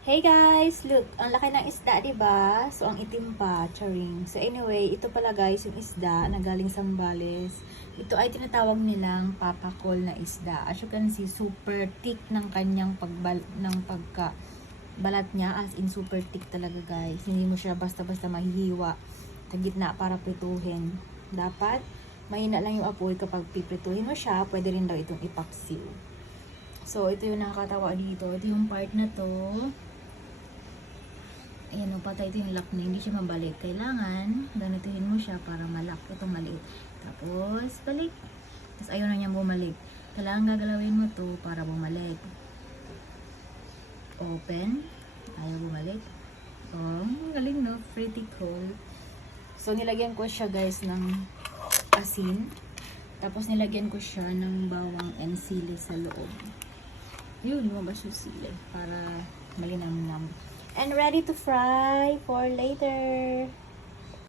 Hey guys, look, ang laki ng isda, 'di ba? So ang itim pa, charing. So anyway, ito pala guys yung isda na galing Sambales. Ito ay tinatawag nilang papakol na isda. As you can see, super thick ng kanyang pagka balat niya, as in super thick talaga guys. Hindi mo siya basta-basta mahihiwa sa gitna para prituhin. Dapat mahina lang yung apoy kapag piprituhin mo siya. Pwede rin daw itong ipaksiw. So ito yung nakakatawa dito. Ito yung part na to. Ayan o, patay ito yung lock na hindi siya mabalik. Kailangan, ganituhin mo siya para malak itong maliit. Tapos, balik. Tapos ayaw na niya bumalik. Kailangan gagalawin mo to para bumalik. Open. Ayaw bumalik. Oh, galing no? Pretty cool. So, nilagyan ko siya guys ng asin. Tapos, nilagyan ko siya ng bawang and sili sa loob. Yun, lumabas yung sili para malinam-nam. And ready to fry for later.